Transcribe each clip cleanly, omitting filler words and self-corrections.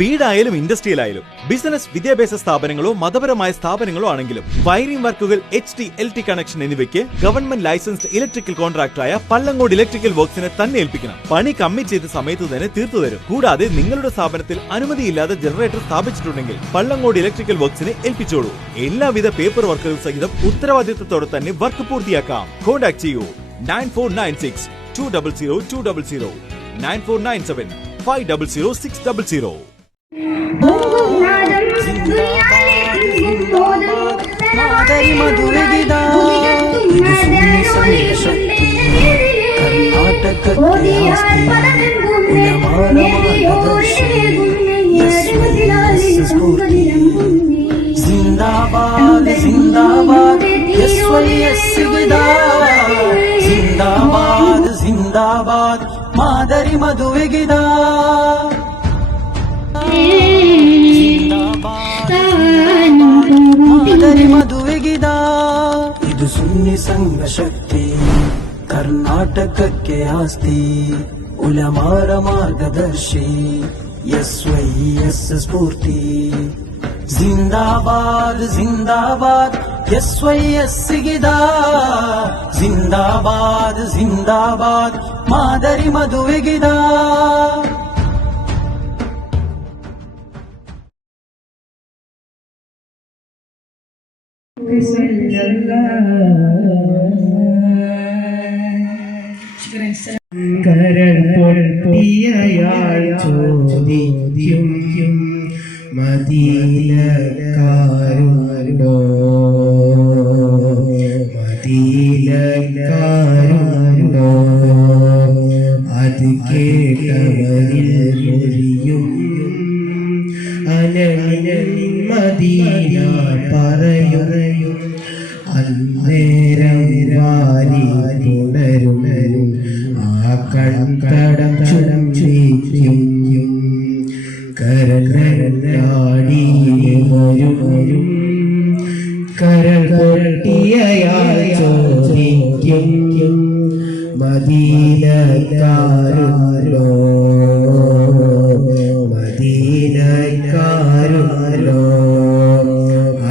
വീടായാലും ഇൻഡസ്ട്രിയിലായാലും business, വിദ്യാഭ്യാസ സ്ഥാപനങ്ങളോ മതപരമായ സ്ഥാപനങ്ങളോ ആണെങ്കിലും വയറിംഗ് വർക്കുകൾ, HT, LT കണക്ഷൻ എന്നിവയ്ക്ക് ഗവൺമെന്റ് ലൈസൻസ്ഡ് ഇലക്ട്രിക്കൽ കോൺട്രാക്ടറായ പള്ളങ്ങോട് ഇലക്ട്രിക്കൽ വർക്സിനെ തന്നെ ഏൽപ്പിക്കണം. പണി കമ്മിറ്റ് ചെയ്ത സമയത്ത് തന്നെ തീർത്തു തരും. കൂടാതെ നിങ്ങളുടെ സ്ഥാപനത്തിൽ അനുമതിയില്ലാതെ ജനറേറ്റർ സ്ഥാപിച്ചിട്ടുണ്ടെങ്കിൽ പള്ളങ്ങോട് ഇലക്ട്രിക്കൽ വർക്സിനെ ഏൽപ്പിച്ചോളൂ. എല്ലാവിധ പേപ്പർ വർക്കുകൾ സഹിതം ഉത്തരവാദിത്തത്തോടെ തന്നെ വർക്ക് പൂർത്തിയാക്കാം. കോൺടാക്ട് ചെയ്യൂ 9496 200 200 9497 500 600. മാതരി മധുരഗീത ജിന്ദാബാദ് ജിന്ദാബാദ് ജിന്ദാബാദ് ജിന്ദാബാദ് മാതരി മധുരഗീത ಮದುವೆಗಿದ ಇದು ಸುನ್ನಿ ಸಂಘ ಶಕ್ತಿ ಕರ್ನಾಟಕಕ್ಕೆ ಆಸ್ತಿ ಉಲಮಾರ ಮಾರ್ಗದರ್ಶಿ SYS ಸ್ಫೂರ್ತಿ ಜಿಂದಾಬಾದ್ ಜಿಂದಾಬಾದ್ SYS ಗಿದ ಜಿಂದಾಬಾದ್ ಜಿಂದಾಬಾದ್ ಮಾದರಿ ಮದುವೆಗಿದ കരൾ പൊട്ടിയയാൾ ചോദിക്കും മദീനക്കാരുണ്ടോ മദീനക്കാരുണ്ടോ അത് കേട്ടവരിൽ മൊഴിയും അനനിൻ മദീന പറയും അന്നേരം വാരി പുണരും ആ കൺതടം ചുംബിക്കും കരളാടി വരും കരൾ പൊട്ടിയയാൾ ചോദിക്കും മദീനക്കാരുണ്ടോ മദീനക്കാരുണ്ടോ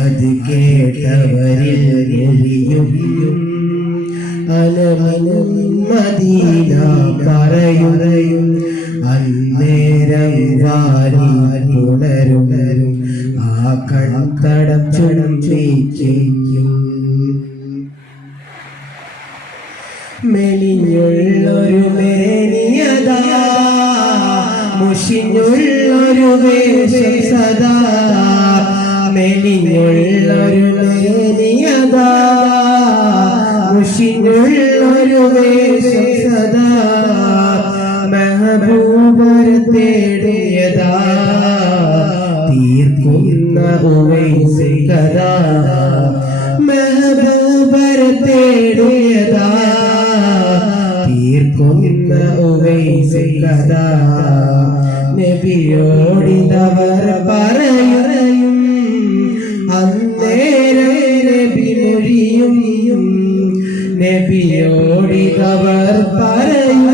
അത് കേട്ടവരിൽ മൊഴിയും അനമനും മദീന പറയും അന്നേരം വാരി പുണരും ആ കൺതടം ചുംബിക്കും മെലിഞ്ഞുള്ളൊരു മേനിയതാ മുഷിഞ്ഞുള്ളൊരു വേഷം സദാ മെലിഞ്ഞുള്ളൊരു മേനിയതാ മുഷിഞ്ഞുള്ളൊരു വേഷം സദാ മെഹബൂബർ തേടിയതാ തീർക്കുന്ന ഉവൈസ് കഥാ മെഹബൂബർ തേടിയതാ തീർക്കുന്ന ഉവൈസ് കഥാ നബിയോടിതവർ പറയും അന്നേരം നബി മൊഴിയും നബിയോടിതവർ പറയും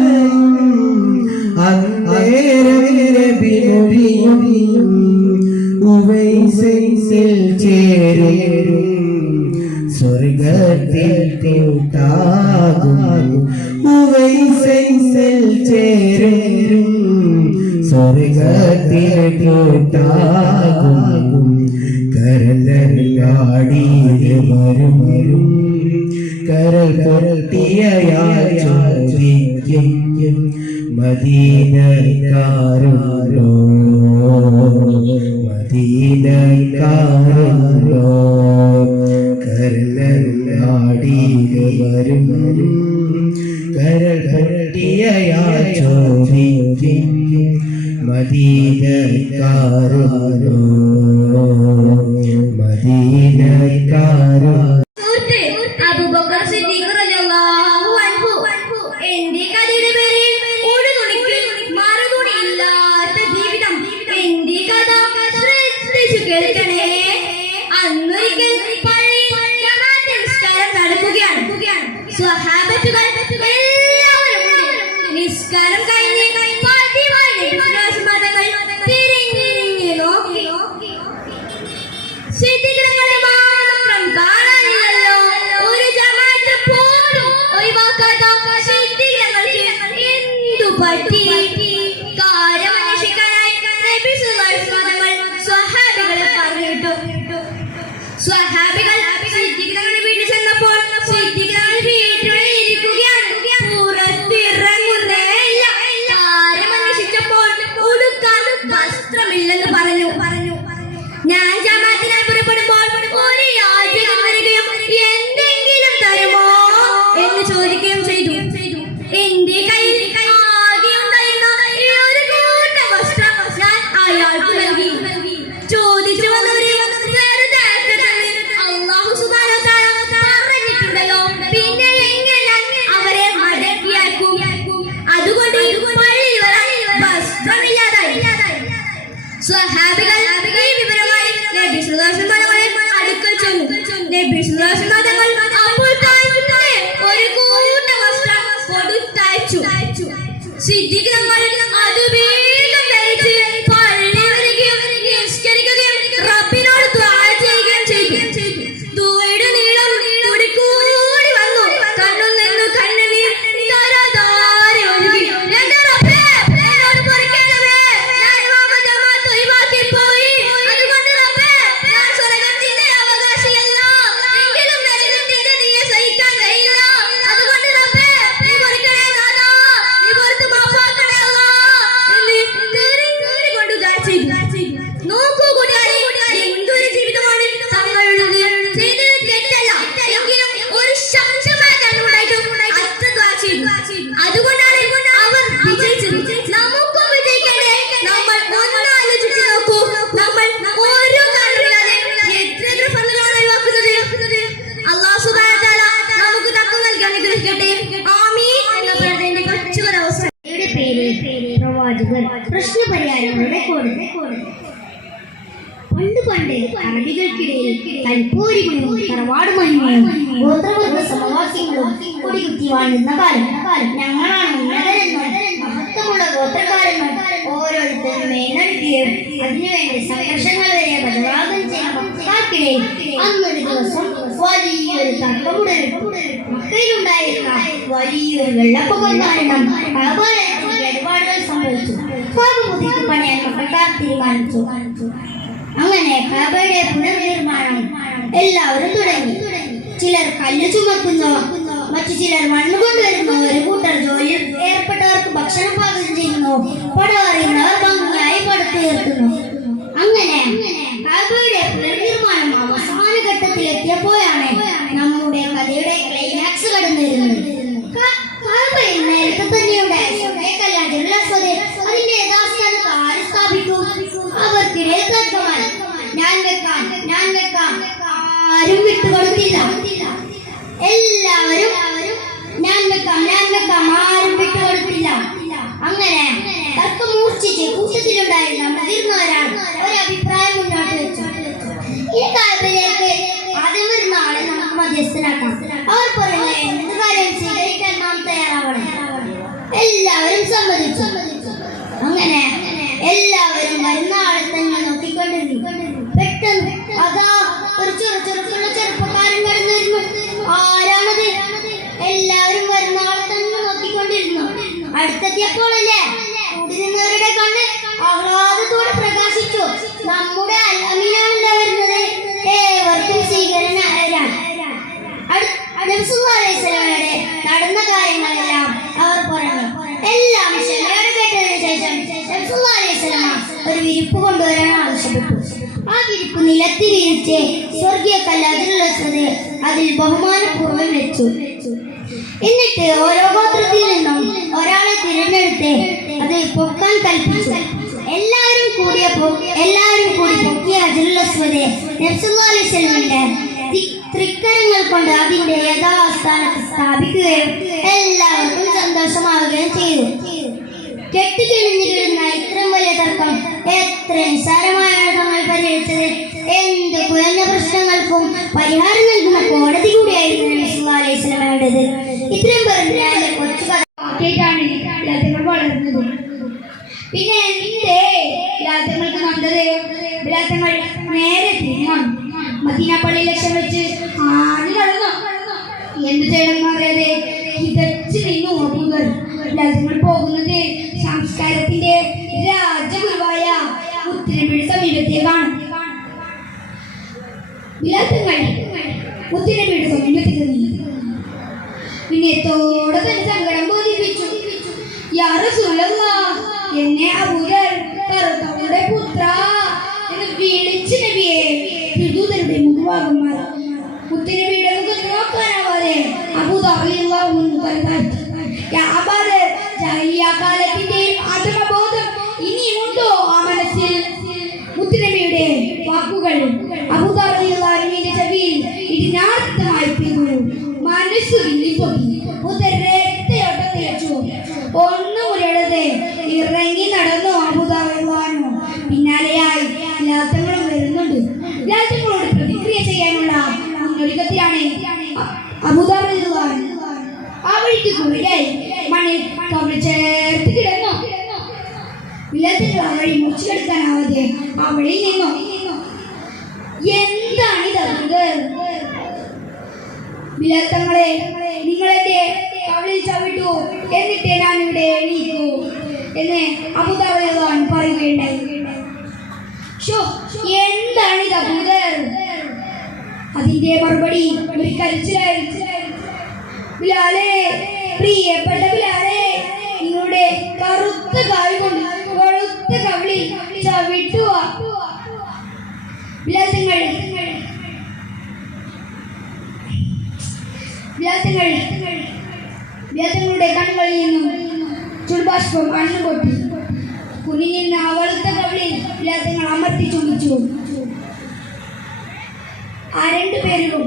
അന്നേരം നബി മൊഴിയും ഉവൈസിൽ ചേരും സ്വർഗത്തിൽ കൂട്ടാകും ഉവൈസിൽ ചേരും സ്വർഗത്തിൽ കൂട്ടാകും കരളാടി വരും കരൾ പൊട്ടിയയാൾ ചോദിക്കും മദീനക്കാരുണ്ടോ മദീനക്കാരുണ്ടോ കരളാടി വരും കരൾ പൊട്ടിയയാൾ ചോദിക്കും മദീനക്കാരുണ്ടോ മദീനക്കാരുണ്ടോ എന്റെ കഥയുടെ പേരിൽ ഒരു തുണിക്ക് മറുതുണിയില്ലാത്ത ജീവിതം. എന്റെ കഥ ശ്രദ്ധിച്ചു കേൾക്കണേ. അന്നൊരിക്കൽ ബിസിനസ് മതങ്ങൾ അപ്പോൾ തന്നെ ഒരു കൂട്ടം വസ്ത്രം കൊടുത്തയച്ചു. സിദ്ധികൾ അത് വേഗം ധരിച്ച് പള്ളി വരികയും നിസ്കരിക്കുകയും റബ്ബിനോട് ദുആ ചെയ്യുകയും ചെയ്തു. ദുആയുടെ നീളം കൂടി വന്നു. കണ്ണിൽ നിന്ന് കണ്ണുനീർ ധാരാധാര ഒഴുകി. എന്റെ റബ്ബേ, എന്നോട് പൊറുക്കണമേ. ഞാൻ ജമാഅത്ത് ഒഴിവാക്കി പോയി. അതുകൊണ്ട് റബ്ബേ, ഞാൻ സ്വർഗ്ഗത്തിന്റെ അവകാശിയല്ല. എങ്കിലും നരകത്തിന്റെ തീയെ സഹിക്കാൻ കഴിയില്ല. അതുകൊണ്ട് റബ്ബേ, നീ പൊറുക്കണേ നാഥാ. നീ പുറത്ത് മാപ്പാക്കണേ അല്ലാ എന്ന് കൊണ്ട് ദുആ ചെയ്തു. നോക്കൂ കൂട്ടുകാരെ, എന്തൊരു ജീവിതമാണ് തങ്ങളുടേത്. ചെയ്തത് തെറ്റല്ല, എങ്കിലും ഒരു ശക്തമായ കഴിവുണ്ടായിട്ടും അത്ര ദുആ ചെയ്തു. അതുകൊണ്ടാണ് അവർ വിജയിച്ചത്. നമുക്കും വിജയിക്കണ്ടേ? നമ്മൾ ഒന്നാലോചിച്ച് നോക്കൂ. നമ്മൾ ഓരോ കാര്യമില്ലാതെ എത്ര ഫലങ്ങളാണ് ഒഴിവാക്കുന്നത്. അല്ലാഹു സുബ്ഹാനഹു വ തആല നമുക്ക് തഖ്വ നൽകി അനുഗ്രഹിക്കട്ടെ. ആമീൻ എന്ന പ്രാർത്ഥനയുടെ കൊച്ചുവരവസരം. പേര് പ്രവാചകർ പ്രശ്നപരിഹാരങ്ങളുടെ കോടതി. പണ്ട് അറബികൾക്കിടയിൽ കൽപ്പോരിമയും തറവാട് മഹിമയും ഗോത്രവർഗ സമവാക്യങ്ങളും കൊടികുത്തി വാഴുന്ന കാലം. ഞങ്ങളാണ് ഉന്നതരെന്നും മഹത്വമുള്ള ഗോത്രക്കാരെന്നും ഓരോരുത്തരും മേലെടുക്കുകയും അതിനുവേണ്ടി സംഘർഷങ്ങൾ വരെ ബദലാകം ചെയ്യുന്ന മക്കൾക്കിടയിൽ അന്നൊരു ദിവസം വലിയൊരു തർക്കമുടലെടുത്തു. മക്കയിലുണ്ടായിരുന്ന വലിയൊരു വെള്ളപ്പൊക്കം കാരണം കേടുപാടുകൾ സംഭവിച്ചു. കാബുദ്ധിക്ക് പണിയാൻ മക്കൾ തീരുമാനിച്ചു. അങ്ങനെ കാബയുടെ പുനർനിർമ്മാണം എല്ലാവരും തുടങ്ങി. ചിലർ കല്ല് ചുമക്കുന്നു, മറ്റു ചിലർ മണ്ണ് കൊണ്ടുവരുന്നു. ഒരു കൂട്ടർ ജോലിയിൽ ഏർപ്പെട്ടവർക്ക് ഭക്ഷണം പാകം ചെയ്യുന്നു. പടവറിയുന്നവർ ഭംഗിയായി പടുത്തുയർത്തുന്നു. അങ്ങനെ കാബയുടെ പുനർനിർമ്മാണം അവസാന ഘട്ടത്തിലെത്തിയപ്പോഴാണ് നമ്മുടെ കഥയുടെ ക്ലൈമാക്സ് കടന്നു വരുന്നത്. കാബയിൽ നേരത്തെ തന്നെയുടെ അതിന്റെ യഥാസ്ഥാനത്ത് ആര് സ്ഥാപിക്കും? അവർക്കിടയിൽ തർക്കമായി. ഞാൻ വെക്കാം ആരും വിട്ടുകൊടുത്തില്ല. എല്ലാവരും ഞാൻ വെക്കാം ആരും വിട്ടുകൊടുത്തില്ല. അങ്ങനെ തർക്കം മൂർച്ഛിച്ച് കൂട്ടത്തിലുണ്ടായിരുന്ന മുതിർന്നവരാണ് ഒരു അഭിപ്രായം മുന്നോട്ട് വെച്ചു. ഈ കാലത്തിലേക്ക് ആദ്യം വരുന്ന ആളെ നമുക്ക് മധ്യസ്ഥനാക്കാം. അവർ പറയുന്നത് എന്ത് കാര്യം സ്വീകരിക്കാൻ നാം തയ്യാറാവണം. എല്ലാവരും സമ്മതിച്ചു. അങ്ങനെ എല്ലാവരും വരുന്ന ആളെ തന്നെ നോക്കിക്കൊണ്ടിരുന്നു. പെട്ടെന്ന് അതാ ഒരു ചെറുപ്പുള്ള ചെറുപ്പക്കാരൻ കടന്നിരുന്നു. ആരാണത്? എല്ലാവരും വരുന്ന ആളെ തന്നെ നോക്കിക്കൊണ്ടിരുന്നു. അടുത്തെത്തിയപ്പോഴല്ലേ കൂടി നിന്നവരുടെ കണ്ണ് ആഹ്ലാദത്തോടെ പ്രകാശിച്ചു. നമ്മുടെ അമീനാണല്ലോ വരുന്നത്. ഏവർക്കും സ്വീകരണ നടന്ന കാര്യങ്ങളെല്ലാം അവർ പറഞ്ഞു. എല്ലാം ക്ഷമയോടെ കേട്ടതിനു ശേഷം ഒരു വിരിപ്പ് കൊണ്ടുവരാൻ ആവശ്യപ്പെട്ടു. ആ വിരിപ്പ് നിലത്ത് വിരിച്ച് സ്വർഗീയ കല്ലാതിലുള്ള അതിൽ ബഹുമാനപൂർവ്വം വെച്ചു. എന്നിട്ട് ഓരോ ഗോത്രത്തിൽ നിന്നും ഒരാളെ തിരഞ്ഞെടുത്ത് അത് പൊക്കാൻ കൽപ്പിച്ചു. എല്ലാവരും കൂടി പൊക്കിയ ഹജറുൽ അസ്വദ് നബി സല്ലല്ലാഹു അലൈഹി വസല്ലമയുടെ തൃക്കരങ്ങൾ കൊണ്ട് അതിന്റെ യഥാസ്ഥാനത്ത് സ്ഥാപിക്കുകയും എല്ലാവർക്കും സന്തോഷമാവുകയും ചെയ്തു. കെട്ടിക്കിഴിഞ്ഞിരുന്ന ഇത്രയും വലിയ തർക്കം എത്ര നിസ്സാരമായാണ് തങ്ങൾ പരിഹരിച്ചത്. എന്ത് കുറഞ്ഞ പ്രശ്നങ്ങൾക്കും പരിഹാരം നൽകുന്ന കോടതി കൂടിയായിരുന്നു നബി സല്ലല്ലാഹു അലൈഹി വസല്ലമയുടേത്. ഇത്രയും പറഞ്ഞ കൊച്ചു കഥയാണ് രാജ്യങ്ങൾ വളർന്നത്. പിന്നെ രാജ്യങ്ങൾക്ക് നന്ദതങ്ങൾ നേരെ തിരിഞ്ഞു മദീന പള്ളി ലക്ഷ്യം വെച്ച് ആദ്യം കടന്നു. എന്ത് ചെയ്യണമെന്ന് അറിയാതെ ഹിതച്ച് നിന്നു അബൂദർ. രാജ്യങ്ങൾ പോകുന്നത് സംസ്കാരത്തിന്റെ രാജഗുരുവായ മുത്തുനബിയുടെ സമീപത്തേക്കാണ്. വിലാസങ്ങൾ മുത്തുനബിയുടെ സമീപത്തേക്ക് നീങ്ങി. വിനയത്തോടെ തന്നെ സങ്കടം ബോധിപ്പിച്ചു. യാ റസൂലല്ലാഹ്, എന്നെ അബൂദർ കറുത്തവളുടെ പുത്ര എന്ന് വിളിച്ച് നബിയെ. ദൂതരുടെ മുഖഭാഗന്മാർ മുത്തുനബിയുടെ മുഖത്ത് നോക്കാനാവാതെ കാലത്തിന്റെയും ആത്മബോധം ഇനിയുണ്ടോ ആ മനസ്സിൽ? മുത്തുനബിയുടെ വാക്കുകൾ അബൂദറിന്റെ ചെവിയിൽ ഇതിനാർത്ഥമായി പെയ്തു. മനസ്സ് രക്തയോട്ടം തികച്ചു. ഒന്നും ഉരളത് ഇറങ്ങി നടന്നു അബൂദറിയാനോ. പിന്നാലെയായി ലാത്തങ്ങളും വരുന്നുണ്ട്. ലാത്തങ്ങളോട് പ്രതിക്രിയ ചെയ്യാനുള്ള മുന്നൊരുക്ക പിടിച്ചെടുക്കാനാവാതെ അവിടെ നിന്നു. എന്താണിത്? ബിലാൽ തങ്ങളെ, നിങ്ങളെന്റെ കവിളിൽ ചവിട്ടു, എന്നിട്ട് ഞാൻ ഇവിടെ എണീക്കൂ എന്ന് അബൂദർ പറയുകയുണ്ടായി. എന്താണിത് അബൂദർ? അതിന്റെ മറുപടി ഒരു കരച്ചിലായിരുന്നു. ബിലാലേ, പ്രിയപ്പെട്ട ബിലാലേ, നിങ്ങളുടെ കറുത്ത കാൽ കൊണ്ട് വെളുത്ത കവിളിൽ ചവിട്ടുക. ബിലാൽ തങ്ങളുടെ കണ്ണുകളിൽ നിന്നും ചുടുബാഷ്പം അണ്ണുപൊട്ടി. കുനിഞ്ഞിരുന്ന ആ വെളുത്ത കവിളിൽ ബിലാൽ തങ്ങൾ അമർത്തി ചുമിച്ചു. ആ രണ്ടുപേരും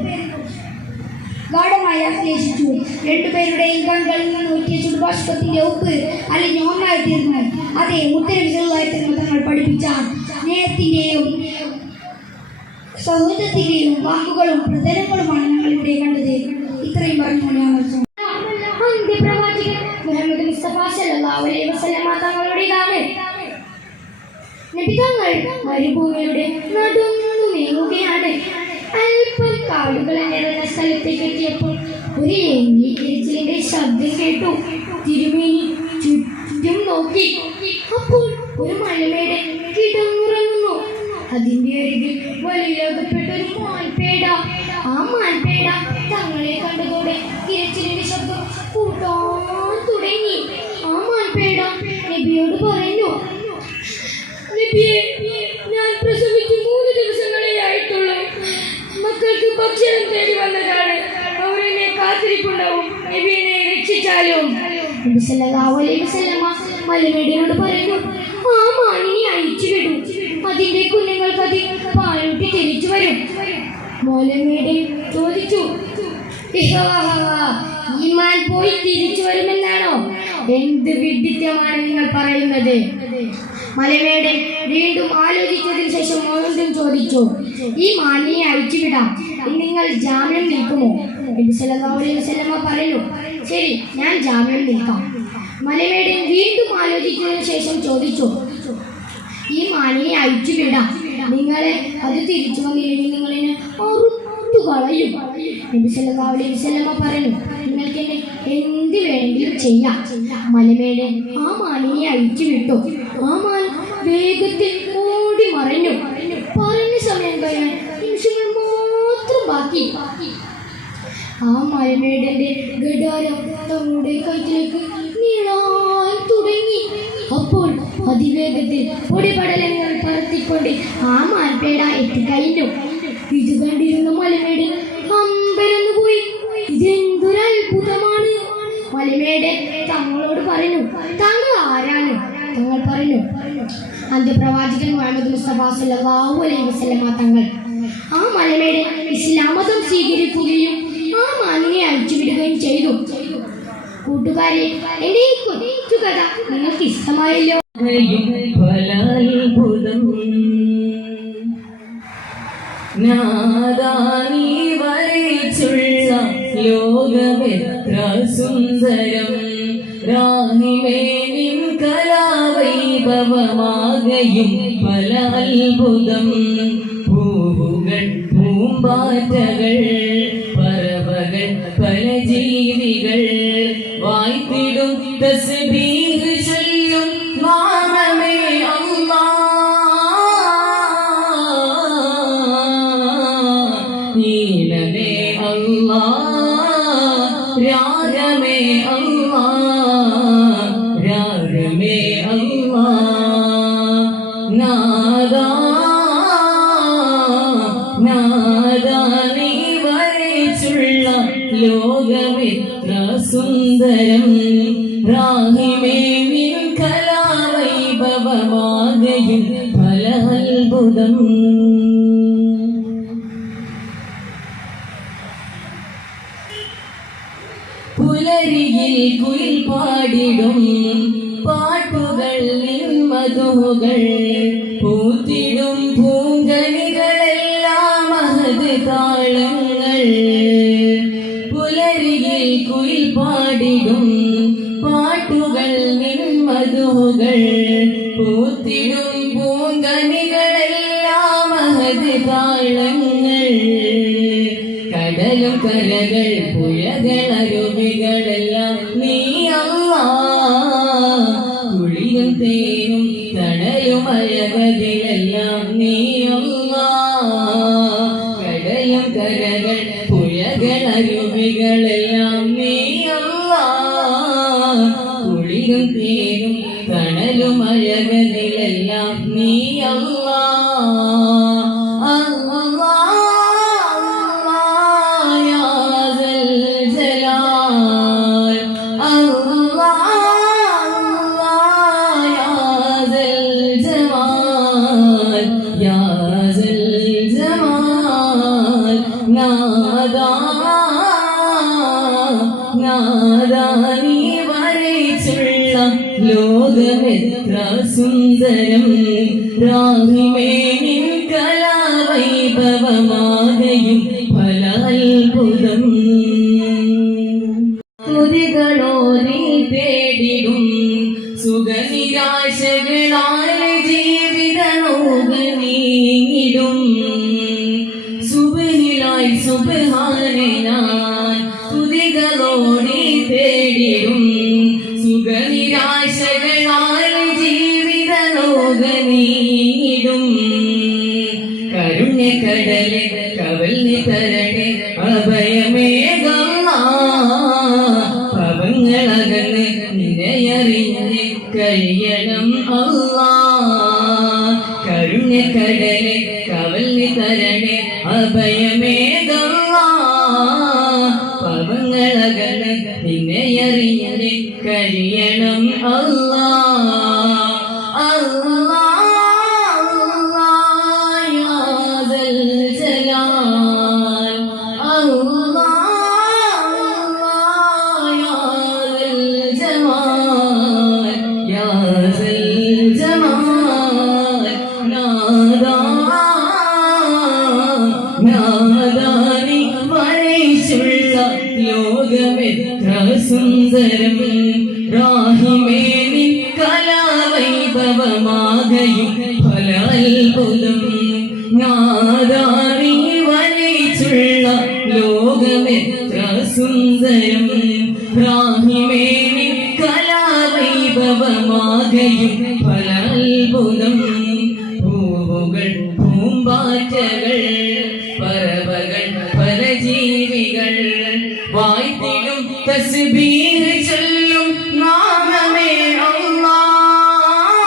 ഗാഠമായി ആശ്ലേഷിച്ചു. രണ്ടുപേരുടെയും കണ്ണുകളിൽ നിന്ന് ഊറ്റിയ ചുടുബാഷ്പത്തിന്റെ ഉപ്പ് അല്ലെങ്കിൽ ഒന്നായിത്തീർന്നു. അതെ, മുത്തരവിധമായിട്ട് തങ്ങൾ പഠിപ്പിച്ച സ്നേഹത്തിന്റെയും സൗഹൃദത്തിന്റെയും വാക്കുകളും പ്രചരണങ്ങളുമാണ് ഞങ്ങൾ ഇവിടെ കണ്ടത്. ഇത്രയും പറഞ്ഞു അന്ത്യപ്രവാചകൻ മുഹമ്മദ് മുസ്തഫ സല്ലല്ലാഹു അലൈഹി വസല്ലമ തങ്ങളുടേതാണ്. നബി തങ്ങൾ മരുഭൂമിയുടെ നടുന്നു നീങ്ങുകയാണ്. അല്പം കാടുകൾ നിറഞ്ഞ സ്ഥലത്തേക്ക് എത്തിയപ്പോൾ ഒരു എണ്ണിക്കിരിച്ചിലിന്റെ ശബ്ദം കേട്ടു. തിരുമേനി ചുറ്റും നോക്കി. അപ്പോൾ ഒരു മലമേടെ കിടന്നുറങ്ങുന്നു. അതിന്റെ അരികിൽ വലിയകപ്പെട്ട ഒരു മാൻപേട. ആ മാൻപേട തങ്ങളെ കണ്ടതോടെ കിരച്ചിലിന്റെ ശബ്ദം കൂട്ടാൻ തുടങ്ങി. ആ മാൻപേട നബിയോട് പറഞ്ഞു, നബിയെ, ഞാൻ പ്രസവിച്ച് 3 ദിവസങ്ങളേ ആയിട്ടുള്ളൂ. മക്കൾക്ക് ഭക്ഷണം തേടി വന്നതാണ്. അവരെന്നെ കാത്തിരിപ്പുണ്ടാവും. നബിയെ രക്ഷിച്ചാലും. നബി സല്ലല്ലാഹു അലൈഹി വസല്ലമ മലമേടയോട് പറഞ്ഞു, ആ മാനിനെ അഴിച്ചു വിടും. അതിന്റെ കുഞ്ഞുങ്ങൾക്ക് അത് പാലൂട്ടി തിരിച്ചു വരും. മലമേട ചോദിച്ചു, ഈ മാൻ പോയി തിരിച്ചു വരുമെന്നാണോ? എന്ത് വിഡിത്തമാണ് നിങ്ങൾ പറയുന്നത്? മലമേടൻ വീണ്ടും ആലോചിച്ചതിന് ശേഷം വീണ്ടും ചോദിച്ചു, ഈ മാനിനെ അഴിച്ചുവിടാം, നിങ്ങൾ ജാമ്യം നിൽക്കുമോ? നബി സല്ലല്ലാഹു അലൈഹി വസല്ലമ പറഞ്ഞു, ശരി, ഞാൻ ജാമ്യം നിൽക്കാം. മലമേടൻ വീണ്ടും ആലോചിച്ചതിന് ശേഷം ചോദിച്ചു, ഈ മാനിനെ അഴിച്ചുവിടാം, നിങ്ങളെ അത് തിരിച്ചു വന്നില്ലെങ്കിൽ നിങ്ങളിനെ അറുത്തു കളയും. നബി സല്ലല്ലാഹു അലൈഹി വസല്ലമ പറഞ്ഞു, നിങ്ങൾക്ക് എന്നെ എന്ത് വേണമെങ്കിലും ചെയ്യാം. മലമേടൻ ആ മാനിനെ അഴിച്ചു വിട്ടു. ആ മാൻ വേഗത്തിൽ ഓടി മറഞ്ഞു. പറഞ്ഞ സമയം കഴിയാൻ നിമിഷങ്ങൾ മാത്രം ബാക്കി. ആ മലമേടന്റെ ഗഡാരം തങ്ങളുടെ കൈത്തിലേക്ക് നീളാൻ തുടങ്ങി. അപ്പോൾ അതിവേഗത്തിൽ പൊടിപടലങ്ങൾ പറത്തിക്കൊണ്ട് ആ മാൻപേട എത്തിക്കഴിഞ്ഞു. ഇത് കണ്ടിരുന്ന മലമേടൻ അമ്പരന്നു പോയി. ഇതെന്തൊരു അത്ഭുതമാണ്! മലമേടൻ തങ്ങളോട് പറഞ്ഞു, താങ്കൾ ആരാണ്? തങ്ങൾ പറഞ്ഞു, അന്ത്യപ്രവാചകൻ മുഹമ്മദ് മുസ്തഫ സല്ലല്ലാഹു അലൈഹി വസല്ലമ തങ്ങൾ. ആ മലമേടൻ ഇസ്ലാം മതം സ്വീകരിക്കുകയും ആ മാനിനെ അഴിച്ചുവിടുകയും ചെയ്തു. കൂട്ടുകാരെ, എന്റെ ഈ കൊച്ചു കഥ നിങ്ങൾക്ക് ഇഷ്ടമായല്ലോ? നാദാനീ വരച്ചുള്ള ലോകമെത്ര സുന്ദരം, രാഹിമേ നിൻ കലാവൈഭവമാകയും പല അത്ഭുതം. പൂവുകൾ, പൂമ്പാറ്റകൾ, പറവകൾ, പല ജീവികൾ വായ്പിടും തസ്ബീഹ് ചൊല്ലും നാമമേ നീലമേ അല്ലാഹ്, രാഗമേ അല്ലാഹ്, രാഗമേ അല്ലാഹ്. നാദാ നാദാ നീ വരച്ചുള്ള ലോകമെത്ര സുന്ദരം, രാഹിമേ നിൻ കലാവൈഭവമാകയും പല അത്ഭുതം. പുലരിയിൽ കുയിൽ പാടിടും പാട്ടുകൾ നിൻ മധുകൾ, പൂത്തിടും പൂങ്കനികളെല്ലാം മഹത് താളങ്ങൾ. പുലരിയിൽ കുയിൽ പാടിടും പാട്ടുകൾ നിൻ മധുകൾ, പൂത്തിടും കടലും കരകൾ പുഴകൾ അരുവികളെല്ലാം നീ അല്ലാ കുളിയും തേനും തണലും അഴകതിലെല്ലാം നീ അല്ലാ കടലും കരകൾ പുഴകൾ അരുവികളെല്ലാം നീ അല്ലാ കുളിയും തേനും തണലും അഴകതിലെല്ലാം നീ അല്ലാ ലോകമെത്ര സുന്ദരം രാഹിമേ നിൻ കലാവൈഭവമാകയും പല അത്ഭുതം തുതികളോതി തേടിടും സുഖനിരാശകളായ ജീവിതനോക നീങ്ങിടും സുബഹിലായി സുബ്ഹാനെ ഞാൻ തുതികളോടി തേടിടും സുഖനിരാശകളായ ജീവിതനോക നീങ്ങിടും കരുണ്യക്കടലെ കവൽനി തരണേ അഭയമേകമാ പവങ്ങളകന്ന് നിനയറിഞ്ഞ് കഴിയണം അല്ലാ കരുണ്യക്കടലെ കവൽനി തരണേ അഭയമേകമാ പവങ്ങളകന്ന് നിനയറിഞ്ഞ് കഴിയണം അല്ലാ അല്ലാ അല്ലാ യാ ദൽ ജലാൽ അല്ലാ അല്ലാ യാ ദൽ ജമാൽ യാ ദൽ ജമാൽ നാദാനി വരേശുള്ള ലോകമെത്ര സുന്ദരം രാഹിമേ നിൻ കലാവൈഭവമാകയും പല അത്ഭുതം നാദാനി വരേശുള്ള ലോകമെത്ര സുന്ദരം രാഹിമേ നിൻ കലാവൈഭവമാകയും പല അത്ഭുതം പൂവുകൾ പൂമ്പാറ്റകൾ പറവകൾ പല ജീവികൾ വായ്ത്തിലും തസ്ബീഹ് ചൊല്ലും നാമമേ അല്ലാഹ്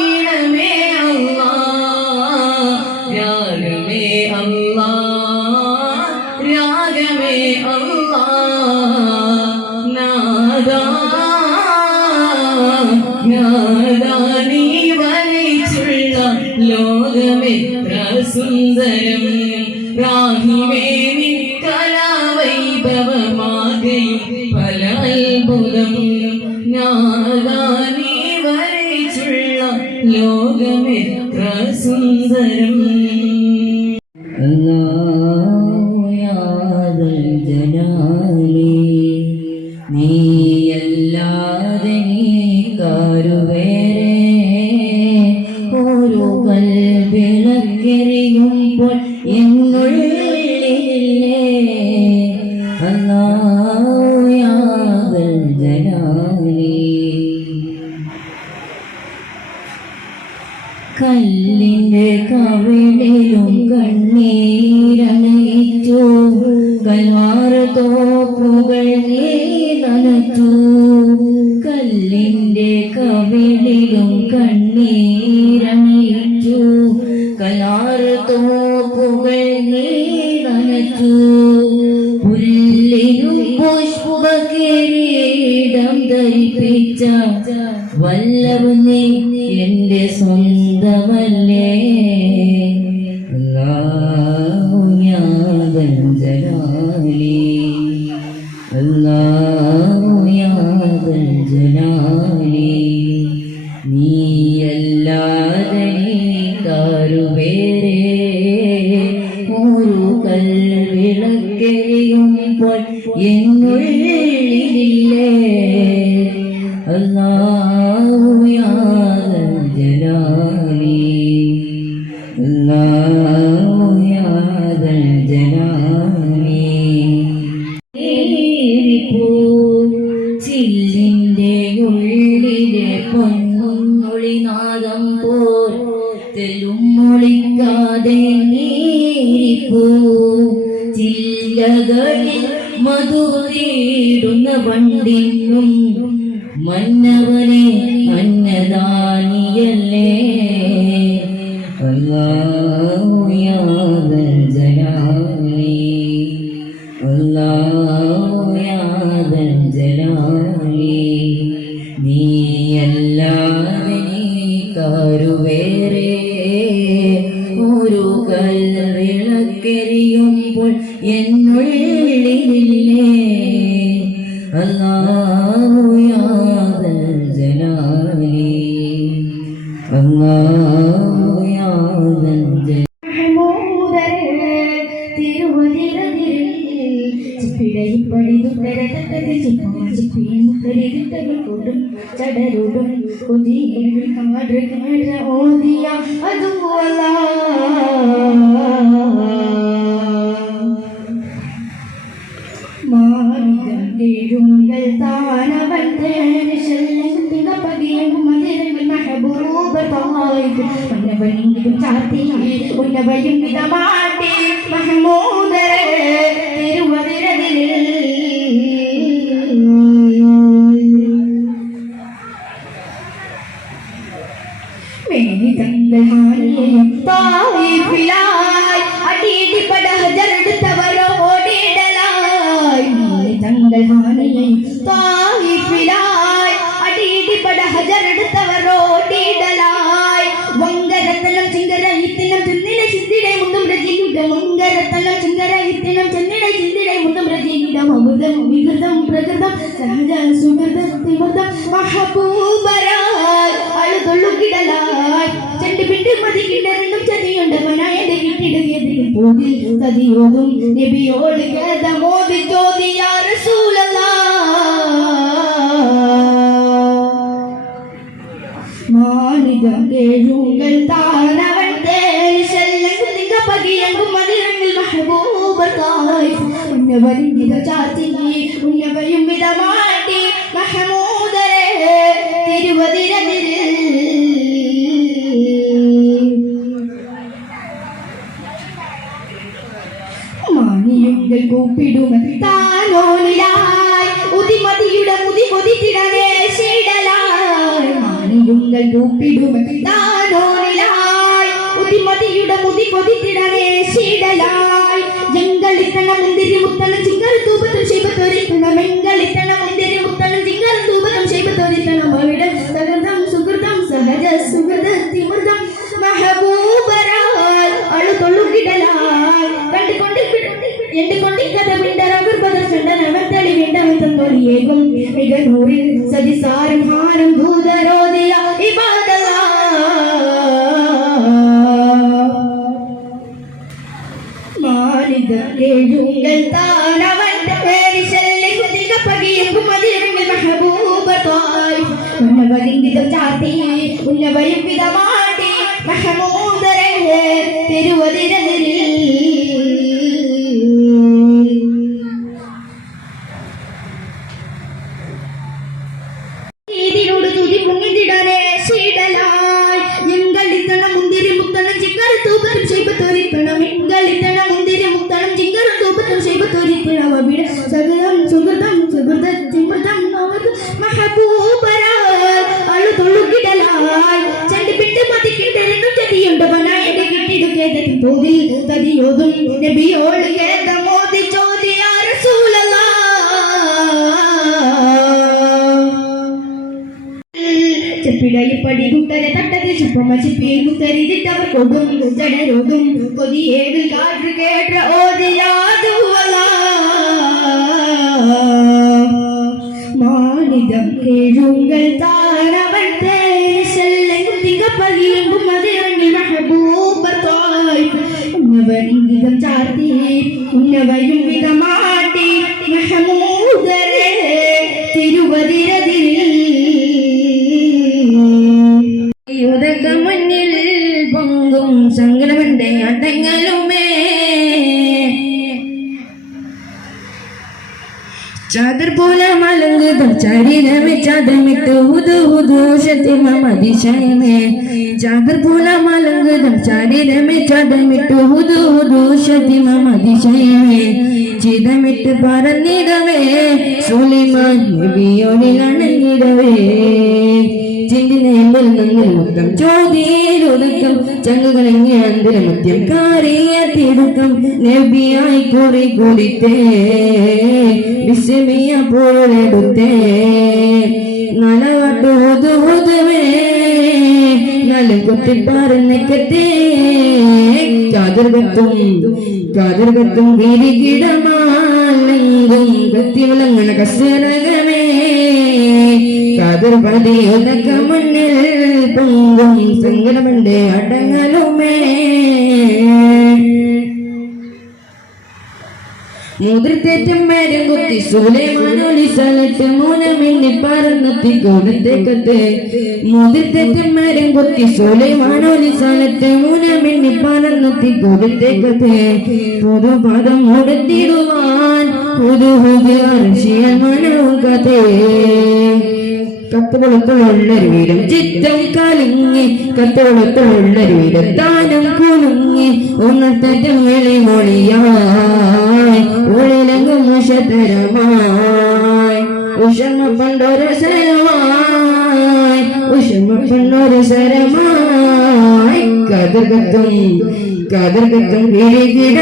ഈണമേ അല്ലാഹ് രാഗമേ അല്ലാഹ് രാഗമേ അല്ലാഹ് നാദാ നീ വലിച്ചുള്ള ലോകമെത്ര സുന്ദരം രാഹിമേ നിൻ കലാവൈഭവമാകയും പല അത്ഭുതം നാദാ നീ വലിച്ചുള്ള ലോകമെത്ര സുന്ദരം നീയല്ലാതെ നീക്കാരുവേറെ ഒരു കൽവിളക്കെറിയുമ്പോൾ എന്നുള്ളിലേ അല്ലാഹുയാദൽ ജലാലി കല്ലിൻ്റെ കവിളിലും കണ്ണീരണിയിച്ചു കൽവാറ് തോപ്പുകൾ നീ നനച്ചു കല്ലിൻ്റെ കവിളിലും കണ്ണീരണിയിച്ചു കൽവാറ് തോപ്പുകൾ നീ നനച്ചു പുല്ലിനും പുഷ്പകിരീടം ധരിപ്പിച്ച വല്ലഭു നീ എന്റെ സ്വന്തമല്ലേ അല്ലാഹു യാ ദൽ ജലാലി അല്ലാഹു യാ ദൽ ജലാലി നീയല്ലാതെ നീക്കാരുവേറെ ഒരു കൽവിളക്കെരിയുമ്പോൾ എന്നുള്ളിലില്ലേ അല്ലാഹു യാ ദൽ ജലാലി അല്ലാഹു യാ ദൽ ജലാലി മലകളിൽ മധുരേടുന്ന വണ്ടിനും മന്നവനെ അന്നദാനിയല്ലേ അല്ലാഹു യാ ദൽ ജലാലി അല്ലാഹു യാ ദൽ ജലാലി നീയല്ലാതെ നീക്കാരുവേറെ ഒരു കൽവിളക്കെരിയുമ്പോൾ എന്നുള്ളിലില്ലേ അല്ലാഹു യാ ദൽ ജലാലി അല്ലാഹു യാ ദൽ ജലാലി ചടരോടും ഓതിയ അതുപോല മാറുകൾ താനവൻ പതിയും മതിരങ്ങൾ മെഹബൂബും ചാത്തി ഉന്നവയും വിധമാട്ടി മഹമൂദരെ തിരുവതിരതിൽ മേഘങ്ങൾ ഹാനിയും തായിഫിലായി അടിയടിപ്പട ഹജറെടുത്തവരോ ഓടിയിടലായി മേഘങ്ങൾ ഹാനിയും തായിഫിലായി അടിയടിപ്പട ഹജറെടുത്തവരോ ഓടിയിടലായി വങ്കരത്തലം ചിങ്കരഹിത്തിനം ചെന്നിട ചിന്തിടെ മുന്നും രചിക്കുക വങ്കരത്തലം ചിങ്കരഹിത്തിനം ചെന്നിട ചിന്തിടെ മുന്നും രചിക്കുക അമൃതം വികൃതം പ്രകൃതം സഹജ സുഹൃതം തിമൃതം മഹബൂബരാൽ അഴുതൊള്ളുകിടലായി ചെണ്ടുപിണ്ട് മതിക്കിടരണ്ടും ചതിയുണ്ടവനായ കിട്ടിടുകയതിൽ പോതിൽ തതിയോതും നബിയോട് ഗതമോദി ചോദിയാ മാണികം കേഴുങ്ങൾ താനവൻ തേശല്ലിംഗ പകിയങ്കും മതിരങ്ങിൽ മഹബൂബത്തായി ഉന്നവരിന്ദിത ചാത്തി ഉന്നവയും വിധമാട്ടി മഹമൂദരെ തിരുവതിരതിരിൽ മാണിയുങ്ങൾ കൂപ്പിടുമ താനോനിലായി ഉതിമതിയുടെ മുതി കൊതിത്തിടനേ ശീടലായി മാണിയുങ്ങൾ കൂപ്പിടുമ താനോനിലായി ഉതിമതിയുടെ മുതി കൊതിത്തിടനേ ശീടലായി ജങ്കളിത്തണം മുന്തിരി മുത്തണം ചിങ്കർ തൂപത്തും ശൈബത്തൊരിത്തണം എങ്കളിത്തണം മുന്തിരി മുത്തണം ചിങ്കർ തൂപത്തും ശൈബത്തൊരിത്തണം അവിടെ സകൃതം സുഹൃതം സഹജ സുഹൃത തിമൃതം മഹബൂബരാൽ അഴുതൊള്ളുകിടലായി കണ്ടുകൊണ്ട് എണ്ടുകൊണ്ട് കഥ വിണ്ടറവർത്തെളി വിണ്ടവത്തൊളിയേകും മികനൂറിൽ സതിസാരം ഹാരം ഭൂതരോദിയ ഇബാദല്ലാ മാലിക കേഴുങ്ങൾ താനവന്റെ പേരി ശല്ലിക പകിയെങ്കും മതിരങ്ങിൽ മഹബൂബത്തായി ഉന്നവലിംഗിതം ചാത്തി ഉന്നവയും വിധമാട്ടി മഹമൂദരെ തിരുവതിരതിൽ ഇതിനോട് തുതി മുങ്ങിതിടനെ ശീടലായി എങ്കളിത്തണം മുന്തിരി മുത്തണം ചിങ്കർ തൂപത്തും ശൈബത്തൊരിത്തണം എങ്കളിത്തണം മുന്തിരി മുത്തണം ചിങ്കർ തൂപത്തും ശൈബത്തൊരിത്തണം അവിടെ സകലം സുഹൃതം സുഹൃത തിമൃതം മഹബൂബരാൽ അഴുതൊള്ളുകിടലായി ചെണ്ടുപിണ്ട് മതിക്കിണ്ടരണ്ടും ചതിയുണ്ടവനായ കിട്ടിടുക്കേതത്തിൽ പോതിൽ തതിയോതും നബിയോട് കേതമോദി ചോദിയാ റസൂലല്ലാ ചെപ്പിടയിപ്പടി കുത്തരെ തട്ടത്തിൽ ചുപ്പമ ചിപ്പിയിൽ കുത്തരിതിട്ടവർ കൊടും ജടരോടും കൊതിയേടിൽ കാറ്റ് കേട്ട ഓതിയാതുവലാ മാനിതം കേഴുങ്ങൾ താനവൻ തേശല്ലെങ്കും തികപ്പലിയെങ്കും മതിരങ്ങിൽ മഹബൂബത്തായി ഉന്നവരിംഗിതം ചാർത്തി ഉന്നവയും വിധമാട്ടി മഹമൂദരെ തിരുവതിരതിരിൽ മുന്നിൽ പൊങ്കും സങ്കടമന്റെ അടങ്ങലുമേ ചാദർ പോലെ മലങ്കുതം ചരിതമേ ചതമിട്ട് ഉദൂഷത്തിമ അതിശയമേ ചാദർ പോലെ മലങ്കുതം ചരിതമേ ചതമിട്ട് ഉദൂഷത്തിമ അതിശയമേ ചിതമിട്ട് പറഞ്ഞിടവേ സുലൈമാൻ നബിയോനിൽ അണഞ്ഞിടവേ ചിന്തിനേമ്പിൽ നിന്നിൽ മുക്കം ചോദ്യയിലൊതുക്കം ചങ്ങുകളെങ്ങി അന്തരമത്യം കാറിയ തിടുക്കം നബിയായി കുറി കുടിത്തേ വിഷമിയ പോലെടുത്തേ നലവട്ടു ഒതുവേ നാലും കുത്തിപ്പാറന്നക്കത്തേ കാതർകത്തും വീരികിടമാലെങ്കും കത്തി വിളങ്ങണ കസരകമേ കാതർപതി ഒതക്ക മണ്ണിൽ പൊങ്കും സങ്കടമുണ്ട് അടങ്ങലുമേ മുതിർത്തേറ്റം മേരം കുത്തി സുലൈമാനൊലി സ്ഥലത്ത് മൂലമിന്നി പറന്നെത്തി കൊടുത്തേക്കത്തെ മുതിർത്തേറ്റം മേരം കുത്തി സുലൈമാനൊലി സ്ഥലത്ത് മൂലമിന്നി പറന്നെത്തി കൊടുത്തേക്കത്തെ പുതുപദം കൊടുത്തിടുവാൻ പുതുഹുദിയാർഷിയൽ മനവും കഥേ കത്തോളത്തുള്ളൊരു വീരം ചിത്തം കലിങ്ങി കത്തോളത്തുള്ളൊരു വീരം താനം കുലുങ്ങി ഒന്നത്തേറ്റം വെളിമൊഴിയായി ഉള്ളിലെങ്കും ഉഷതരമായി ഉഷമപ്പണ്ടൊരു സരമായി കതിർകത്തും കിഴികിടമാലെങ്കും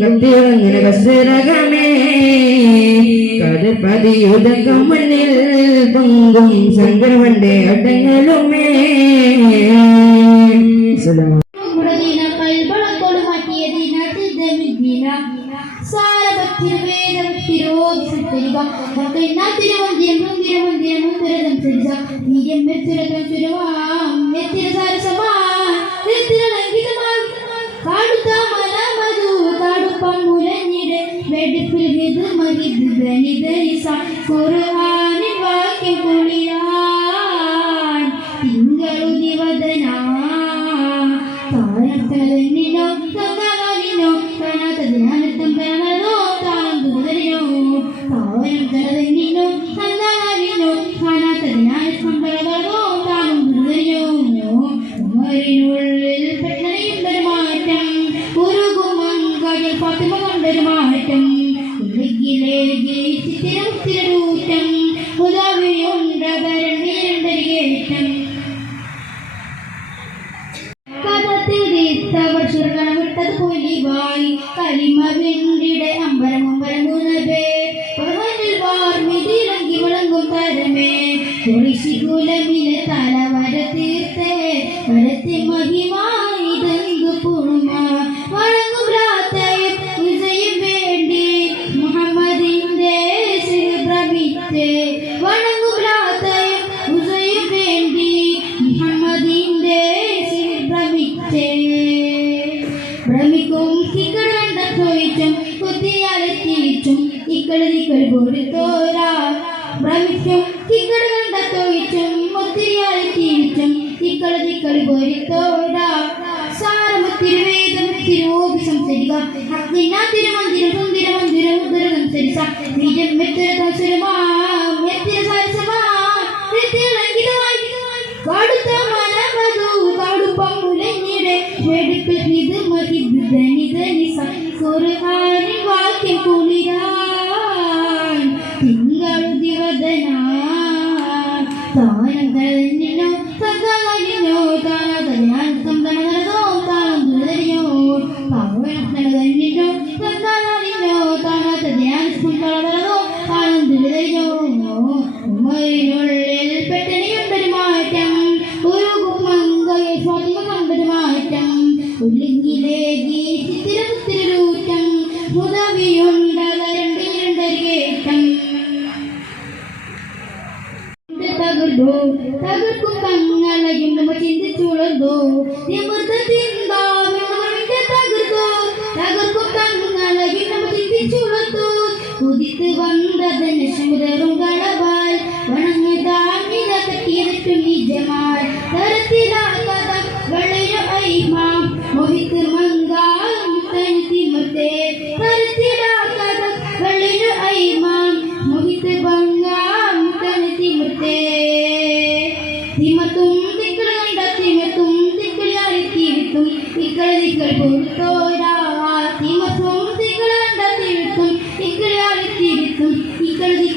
കത്തിളങ്ങന കസരകമേ കതിർപതിയുതക്കം മണ്ണിൽ പൊങ്കും സങ്കടവണ്ടേ അടങ്ങളുമേ Ikal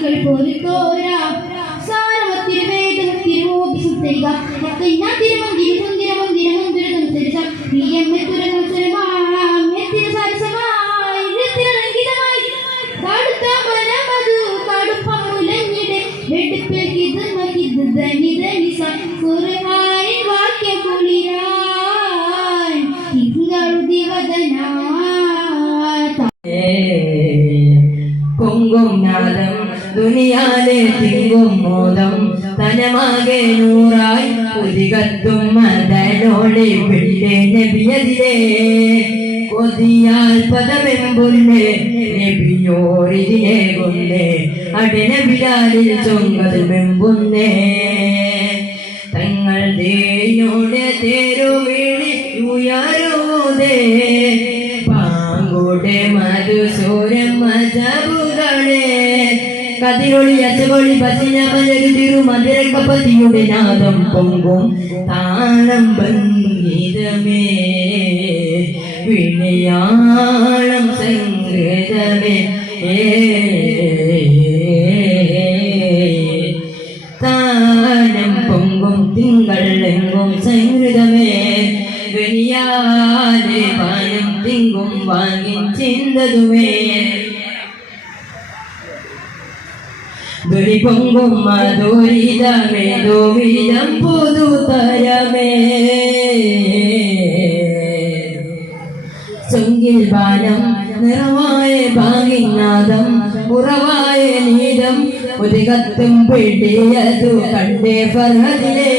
മക്കൾ പോലും തോരാ സാരവത്തിരു വേദം തിരുവോപിസുത്തരിക മക്കൈനാ തിരുമന്ദിര സുന്ദര മന്ദിര മുന്തിരതും സരിസ നീയമ്മെത്തുരകം സുരമാമ്യത്തിരു സരസമായി നിത്യരംഗിതമായി കടുത്ത മനമതു കടുപ്പമുലഞ്ഞിടെ വെടുപ്പിൽ കിതുമ കിതു ധനി ധനിസ സുരമായി വാക്യ കുളിരാൻ തിങ്കളുദിവദനാ പൊങ്കും നാദം ദുനിയാലെ തിങ്കും മോദം തനമാകെ നൂറായി ഉദികത്തും മദനോടെ പിള്ളേ നബിയതിലേ കൊതിയാൽ പദമെമ്പുന്നേ നബിയോരിതിനെ കൊന്നേ അടനബിലാലിൽ ചൊങ്കതുമെമ്പുന്നേ തങ്ങൾ ദേയോടെ തേരുവിളി ഉയരുതേ പാങ്കൂടെ മധുസൂരം മജബുകളെ കതിരൊളി അച്ചകൊളി പസിന മലരുതിരു മധുരകപതിയുടെ നാദം പൊങ്കും താളം ഭംഗീതമേ വിനയാളം സംഗീതമേ താനം പൊങ്കും തിങ്കൾ എങ്കും സംഗീതമേ വെളിയാതെ പാനം തിങ്കും വാങ്ങി ചിന്തതുമേ ദുരി പൊങ്കും മധുരിതമേ ദോവിധം പുതുതരമേ ചൊങ്കിൽ ബാലം നിറവായ ഭാഗിനാദം ഉറവായ നീതം ഉദികത്തും പിടിയതു കണ്ടേ ഫർഹദിലേ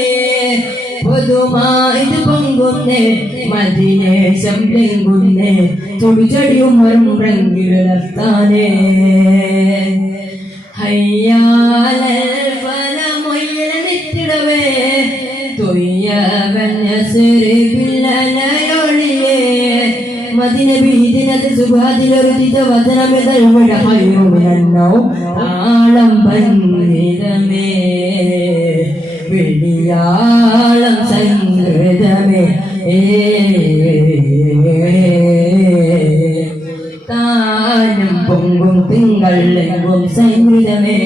പൊതുമായത് പൊങ്കുന്നേ മദിനേശം പെങ്കുന്നേ തുടിച്ചടിയും മറും റംഗിലുണർത്താനേ ഹയ്യാലൽ ഫലമൊയ്യനിത്തിടവേ തൊയ്യവൻ യസ്രി ബില്ലലയൊളിയേ മദിന ബീദിനത് സുബാദിലൊരുതിത വദനമെതൽവട ഹയ്യുമിനന്നോ താളം ഭംഗിതമേ വെളിയാളം സംഗീതമേ താനം പൊങ്കും തിങ്കൾ എങ്കും സംഗീതമേ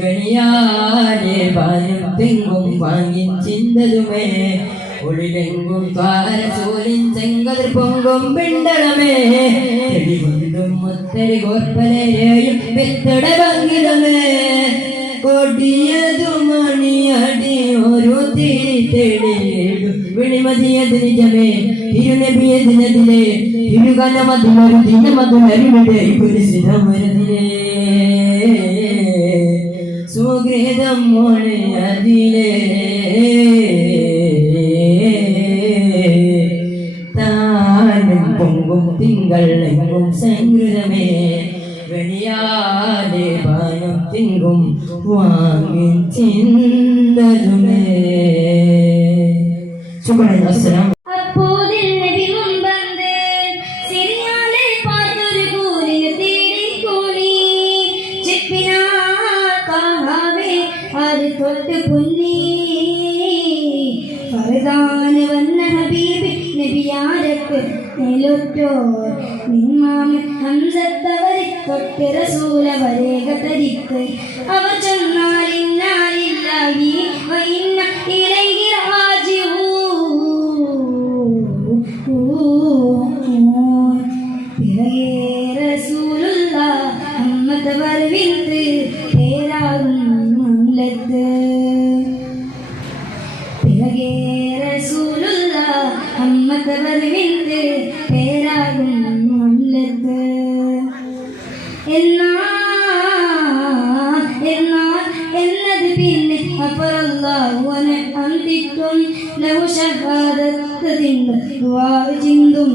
വെളിയാലെ പാനം തിങ്കും വാങ്ങി ചിന്തതുമേ ഒളിലെങ്കും താരസൂലിൻ ചെങ്കതിർ പൊങ്കും പിണ്ടളമേ തെളികൊണ്ടും മുത്തരി കോർപ്പലരെയും പെത്തട ഭംഗിതമേ കൊടിയതു മണിയടി ഒരു തിരിതെളിയിടു വിളിമതിയത് നിജമേ തിരുനബിയതിനെതിരെ തിരുകനമതുമൊരു ദിനമതുമരിവിടെ പുരുഷിതമരുതിലേ സുഗൃതം മോണെ അതിലേ താനും പൊങ്കും തിങ്കൾ എങ്കും സംഗൃതമേ വെളിയാതെ പാനം തിങ്കും വാങ്ങി ചിന്തതുമേ ശുക്രൻ അസ്സലാം அப்போதில் நபி முன் வந்து சிறியாலை பார்த்தொரு கூலிന് தேடி கூலி ചിപ്പിനാൽ കാഹാവേ അത് തൊട്ട് പൊന്നി ഫർദാന വന്ന ഹബീബ് നബിയാരക്ക് മേലൊറ്റോ നിമ്മാമൻ ഹംസത്തവരെ തൊട്ട് റസൂലവരേക തരിക്ക് അവർ ചെന്നാൽ ഇന്നാലില്ലാഹി വഇന്ന ഇലൈഹി റാജിഊൻ പിറകേ റസൂലുള്ള അമ്മത്തവർ വിത്ത് പേരാകും മുല്ലത്ത് പിറകേ റസൂലുള്ള അമ്മത്തവർ വിത്ത് പേരാകും മുല്ലത്ത് എന്നത് പിന്നെ അപ്പറല്ലാഹുവനെ അന്തിക്കും ലഹു ഷഹാദത്തതിന്റെ ദുആ ചിന്തും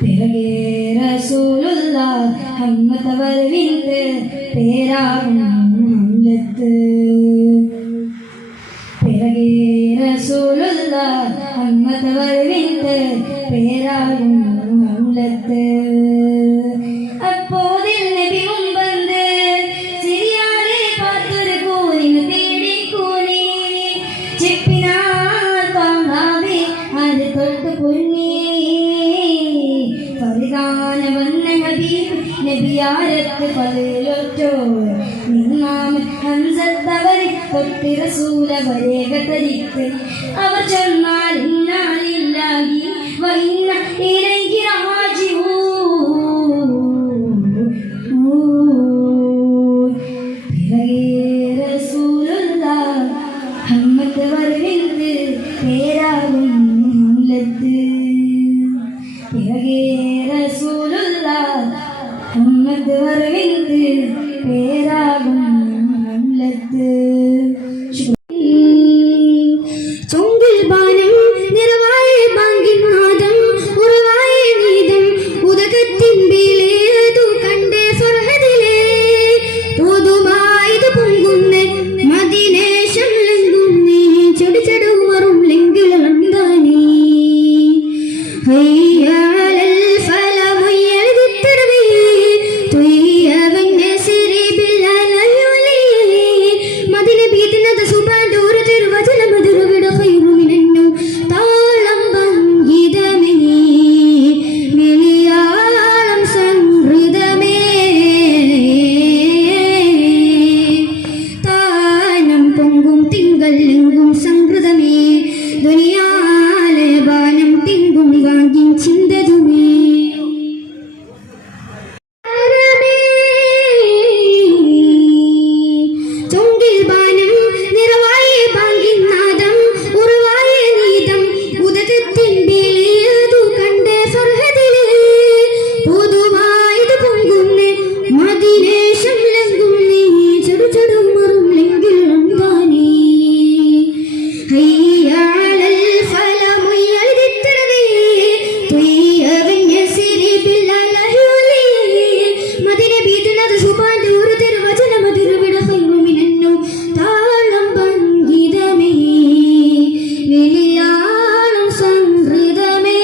പിറകേ റസൂലുള്ള അമ്മത്തവർ വിത്ത് പേരാകും മുല്ലത്ത് പിറകേ റസൂലുള്ള അമ്മത്തവർ വിത്ത് പേരാകും മുല്ലത്ത് அப்போதில் நபி முன் வந்து சிறியாரை பார்த்தொரு கூலிന് தேடி கூலி ചിപ്പിനാൽ കാഹാവേ അത് തൊട്ട് പൊന്നി ഫർദാന വന്ന ഹബീബ് നബിയാരത്ത് പതിലൊറ്റോ നിന്നാമ ഹംസത്തവരെ പൊത്തി റസൂലവരേക തരിക്ക് അവർ ചെന്നാൽ ഇന്നാലില്ലാഹി വഇന്ന ഇലൈഹി റാജിഊൻ റസൂലുള്ളാഹ് ഹമ്മത്ത് വരവിന്ത് പേരാകും മുല്ലത്ത് റസൂലുള്ളാഹ് ഹമ്മത്ത് വരവിന്ത് പേരാകും മുല്ലത്ത് ചൊങ്കിൽ ബാനം നിറവായ ബാങ്കിനാദം ഉറവായ നീതം ഉദകത്തിൻ ബീലേതു കണ്ടേ ഫർഹദിലേ പുതുമായത് പൊങ്കുന്നേ മദിനേശം ലംഘുന്നേ ചെടുചെടുമറും ലെങ്കിളന്താനേ ഹയ്യാലൽ ഫലമുയൽവിത്തടവേ തുയ്യവന്നെ സിരി ബില്ലലയുലേ മദിന ബീദിനത സുബാദൂര തിരുവചന മധുരവിട ഖൈറുമിനന്നു താളം ഭംഗിതമേ വിളിയാളം സംഹൃതമേ താനം പൊങ്കും തിങ്കൾ എങ്കും സംഹൃതമേ ദുനിയാലെ ബാനം തിങ്കും വാങ്ങി ചിന്തതുമേ ചൊങ്കിൽ ബാനം നിറവായ ബാങ്കിനാദം ഉറവായ നീതം ഉദകത്തിൻ ബീലിയതു കണ്ടേ ഫർഹദിലേ പുതുവായത് പൊങ്കുന്നേ മദിനേശം ലംഘുന്നേ ചെടുചെടുമറും ലെങ്കിളന്താനേ ഹയ്യാലൽ ഫലമുയൽവിത്തടവേ തുയ്യവന്നെ സിരി ബില്ലലയുലേ മദിന ബീദിനത സുബാദൂര തിരുവചന മധുരവിട ഖൈറുമിനന്നു താളം ഭംഗിതമേ വിളിയാളം സംഹൃതമേ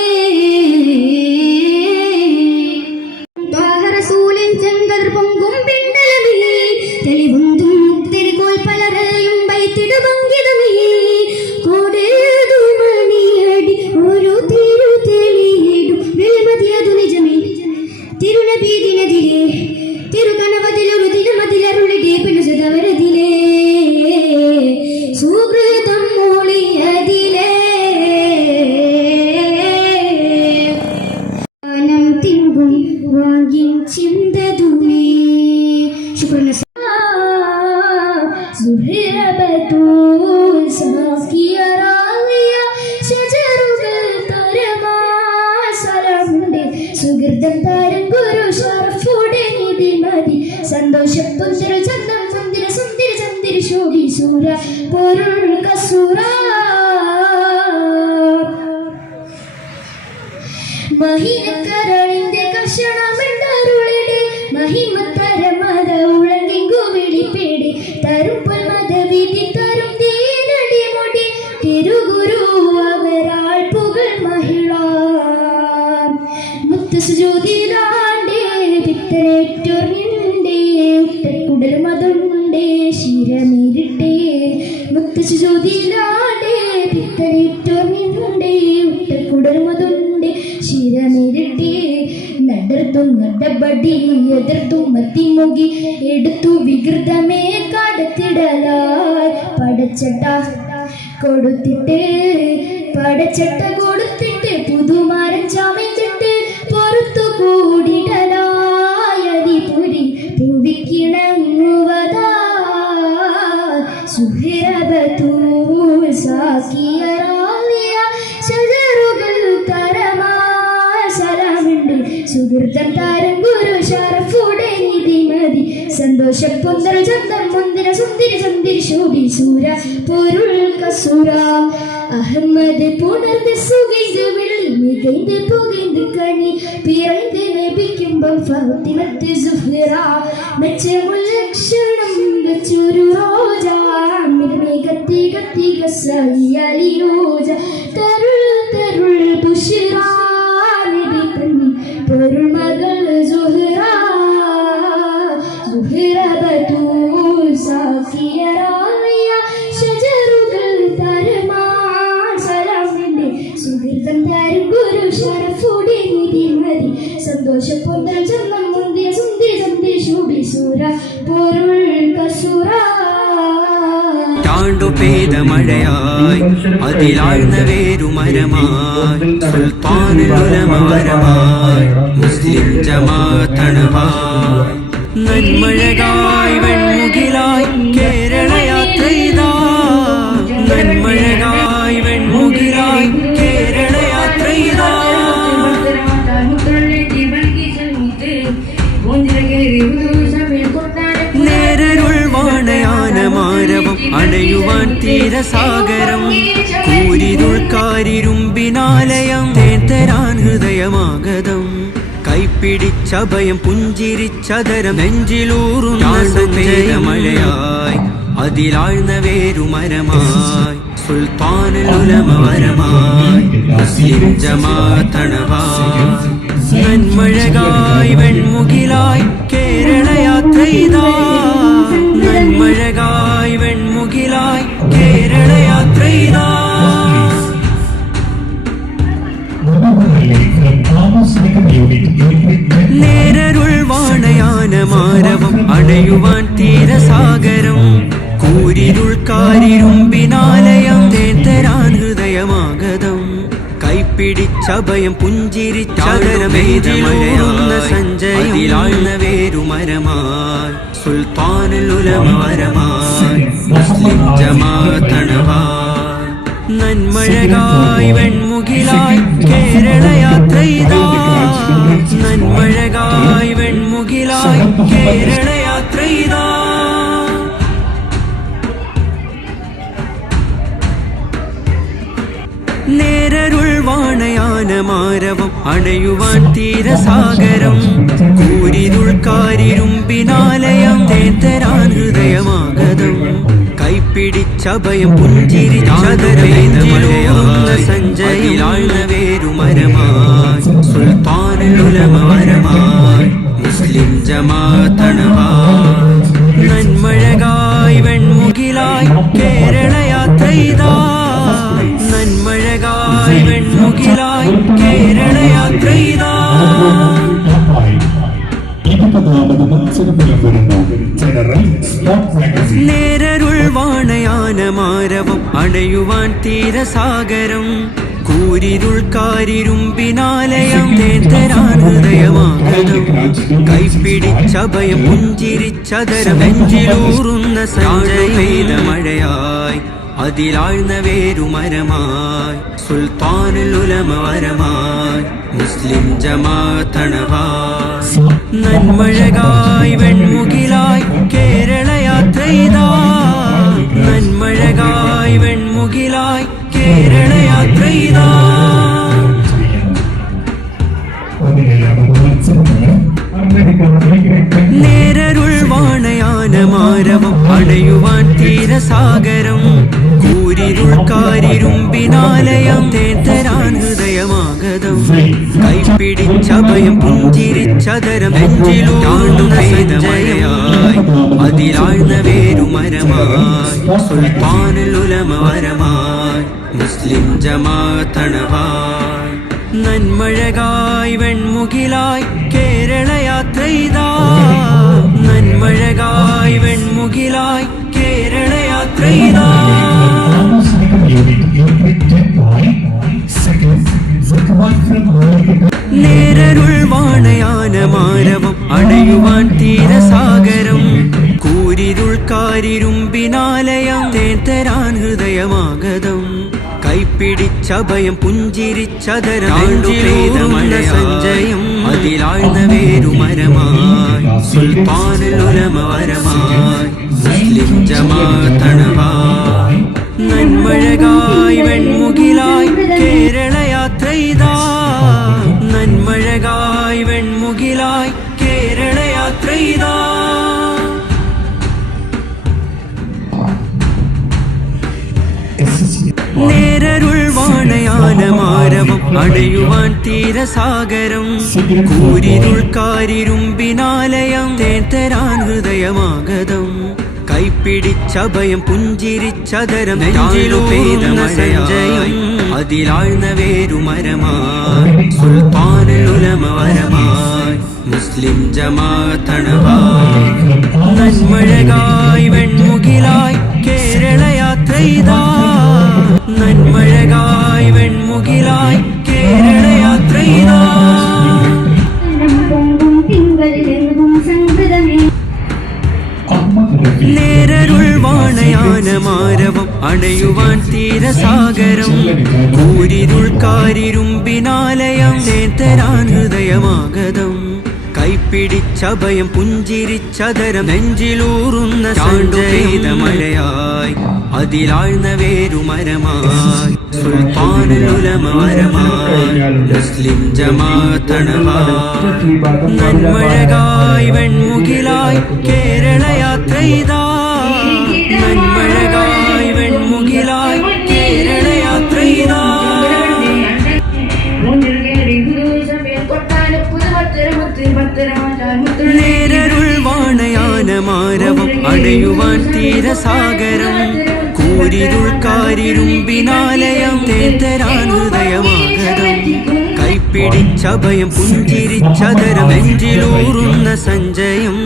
റസൂലിൻ ചെങ്കതിർ പൊങ്കും പിണ്ടലമേ തെളിവുന്തും തിരുകോൽ പലരെയും വൈത്തിടുഭംഗിതമേ കോടേതു മണിയടി ഒരു തിരു തെളിയിടും വെളിമതിയതു നിജമേ തിരുനബീദിനതിലേ തിരുകനവതിലൊരു തിരുമതിലരുളിടെ പിണസതവരതിലേ സുഹൃതം മൂളിയതിലേ നം തിങ്കും വാങ്ങിൻ ചിന്തതുമേ ശുക്രന സുഹൃബത്തൂൽ സാക്കിയ റാളിയ ശജറുകൾ തരമാ സലമുണ്ട് സുഹൃതം താരം ഗുരു ഷറഫുടെ നിധി മതി സന്തോഷപ്പുഞ്ചര ചന്ദം സുന്ദര സുന്ദര ചന്ദിര ശോഭി സൂര പൊരുൾ കസൂര മഹിനക്കരളിന്റെ കഷണമെണ്ടരുളിടെ മഹിമത്തരമത ഉളങ്ങിങ്കു വിളിപ്പേടി തരുപ്പൽ മതവിധി തരും തീനടി മുടി തിരുഗുരു അവരാൾ പുകൾ മഹിള മുത്തുസുജൂതിലാണ്ടേ പിത്തരേറ്റൊറിണ്ടേ ഉട്ടക്കുടൽ മതുണ്ടേ ശിരമിരിട്ടേ മുത്തുസുജൂതിലാണ്ടേ പിത്തരേറ്റൊറിണ്ടേ ഉട്ടക്കുടൽ മതുണ്ടേ ശിരമിരിട്ടേ നടർത്തും നടപടി എതിർത്തും മത്തിമുകി എടുത്തു വികൃതമേ കടത്തിടലായി പടച്ചട്ട കൊടുത്തിട്ട് പുതുമാരൻ ചമച്ചിട്ട് പുറത്തു കൂടിടലായതിപുരി പുവിക്കിണങ്ങുവതാ സുഹൃബത്തൂൽ സാക്കിയ റാളിയ ശജറുകൾ തരമാ സലാമുണ്ട് സുഹൃത്തം താരം ഗുരു ഷറഫുടെ നിധി മതി സന്തോഷപ്പൊന്തൽ ചന്തം മുന്തിര സുന്ദരി ചന്ദിരി ശോഭി സൂര പൊരുൾ കസൂര അഹമ്മദ് പുണർന്ന് സുഖിந்து വെള്ളി മികൈந்து പുകൈந்து കണി പിറൈந்து ലഭിക്കുമ്പം ഫാത്തിമത്ത് സുഹ്റ മെച്ചമുള്ള ലക്ഷണം വെച്ചൊരു റോജ കത്തി കത്തി കസലിയലി റോജ തരുൾ തരുൾ പുഷ്റ നബി കണ്ണി പൊരുൾ മകൾ സുഹ്റ ബത്തൂൽ സാക്കിയ റാളിയ ശജറുകൾ തരമാ സലാമിന്റെ സുഹൃത്തം താരം ഗുരു ഷറഫുടെ നിധി മതി സന്തോഷപ്പൊന്തൽ ചന്ദം മുന്തിയ പെയ്ത മഴയായി അതിലാഴ്ന്ന വേരുമരമായി സുൽത്താനുൽ ഉലമ വരമായി മുസ്ലിം ജമാഅത്തണവായി നന്മഴകായി വെൺമുകിലായി കേരള യാത്രയിതാ നന്മഴകായി വെൺമുകിലായി കേരള യാത്രയിതാ നേരരുൾ വാണയാനമാരവം അണയുവാൻ തീരസാഗരം കൂരിരുൾക്കാരിരുമ്പിനാലയം തേൻ ഹൃദയമാഗതം കൈപ്പിടിച്ചഭയം പുഞ്ചിരിച്ചതരം നെഞ്ചിലൂറുന്ന സഞ്ജയമഴയായി അതിലാഴ്ന്ന വേരുമരമായി സുൽത്താനുൽ ഉലമ വരമായി മുസ്ലിം ജമാഅത്തണവായി നന്മഴകായി വെൺമുകിലായി കേരള യാത്രയിതാ നന്മഴകായി വെൺമുകിലായി കേരള യാത്രയിതാ നേരരുൾ വാണയാനമാരവം അണയുവാൻ തീരസാഗരം കൂരിരുൾക്കാരിരുമ്പിനാലയം തേൻ ഹൃദയമാഗതം കൈപ്പിടിച്ചഭയം പുഞ്ചിരിച്ചതരമേതമഴയാർന്ന സഞ്ജയത്തിലാഴ്ന്ന വേരുമരമായി സുൽത്താനുൽ ഉലമ വരമായി മുസ്ലിം ജമാഅത്തണവായി നന്മഴകായി വെൺമുകിലായി കേരള യാത്രയിതാ നന്മഴകായി വെൺമുകിലായി കേരള യാത്രയിതാ നേരരുൾ വാണയാനമാരവം അണയുവാൻ തീരസാഗരം കൂരിരുൾക്കാരിരുമ്പിനാലയം തേൻ ഹൃദയമാഗതം കൈപ്പിടിച്ചഭയം പുഞ്ചിരിച്ചതരമേതമഴയാർന്ന സഞ്ജയത്തിലാഴ്ന്ന വേരുമരമായി സുൽത്താനുൽ ഉലമ വരമായി മുസ്ലിം ജമാഅത്തണവായി നന്മഴകായി വെൺമുകിലായി കേരള യാത്രയിതാ നന്മഴകായി വെൺമുകിലായി കേരള യാത്രയിതാ നേരരുൾ വാണയാനമാരവം അണയുവാൻ തീരസാഗരം കൂരിരുൾക്കാരിരുമ്പിനാലയം തേൻ ഹൃദയമാഗതം കൈപ്പിടിച്ചഭയം പുഞ്ചിരിച്ചതരം നെഞ്ചിലൂറുന്ന സഞ്ജയമേത മഴയായി അതിലാഴ്ന്ന വേരുമരമായി സുൽത്താനുൽ ഉലമ വരമായി മുസ്ലിം ജമാഅത്തണവായി നന്മഴകായി വെൺമുകിലായി കേരള യാത്രയിതാ നന്മഴകായി വെൺമുകിലായി കേരള യാത്രയിതാ നേരരുൾ വാണയാനമാരവം അണയുവാൻ തീരസാഗരം കൂരിരുൾക്കാരിരുമ്പിനാലയം തേൻ ഹൃദയമാഗതം കൈപ്പിടിച്ചഭയം പുഞ്ചിരിച്ചതരം നെഞ്ചിലൂറുന്ന സഞ്ജയമായി അതിലാഴ്ന്ന വേരുമരമായി സുൽത്താനുൽ ഉലമ വരമായി മുസ്ലിം ജമാഅത്തണവായി നന്മഴകായി വെൺമുകിലായി കേരള യാത്രയിതാ നന്മഴകായി വെൺമുകിലായി കേരള യാത്രയിതാ നേരരുൾ വാണയാനമാരവം അണയുവാൻ തീരസാഗരം കൂരിരുൾക്കാരിരുമ്പിനാലയം തേൻ ഹൃദയമാഗതം കൈപ്പിടിച്ചഭയം പുഞ്ചിരിച്ചതരം സഞ്ജയം അതിലാഴ്ന്ന വേരുമരമായി സുൽത്താനുൽ ഉലമ വരമായി മുസ്ലിം ജമാഅത്തണവായി നന്മഴകായി വെൺമുകിലായി കേരള യാത്രയിതാ നന്മഴകായി വെൺമുകിലായി കേരള യാത്രയിതാ നേരരുൾ വാണയാനമാരവം അണയുവാൻ തീരസാഗരം കൂരിരുൾക്കാരിരുമ്പിനാലയം തേൻ ഹൃദയമാഗതം കൈപ്പിടിച്ചഭയം പുഞ്ചിരിച്ചതരം നെഞ്ചിലൂറുന്ന സഞ്ജയം അതിലാഴ്ന്ന വേരുമരമായി സുൽത്താനുൽ ഉലമ വരമായി മുസ്ലിം ജമാഅത്തണവായി നന്മഴകായി വെൺമുകിലായി കേരള യാത്രയിതാ അണയുവാൻ തീരസാഗരം കൂരിരുൾക്കാരിരുമ്പിനാലയം തേൻ ഹൃദയമാഗതം കൈപ്പിടിച്ചഭയം പുഞ്ചിരിച്ചതരം നെഞ്ചിലൂറുന്ന ചാണ്ടുപെയ്ത മഴയായി അതിലാഴ്ന്ന വേരുമരമായി സുൽത്താനുലമരമായി മുസ്ലിം ജമാഅത്തണവായി നന്മഴകായി വെൺമുകിലായി കേരള യാത്രയിതാ നന്മഴകായി വെൺമുകിലായി കേരള യാത്രയിതാ നേരരുൾ വാണയാനമാരവം അണയുവാൻ തീരസാഗരം കൂരിരുൾക്കാരിരുമ്പിനാലയം തേൻ ഹൃദയമാഗതം കൈപ്പിടിച്ചഭയം പുഞ്ചിരിച്ചതരം നെഞ്ചിലൂറുന്ന സഞ്ചയം.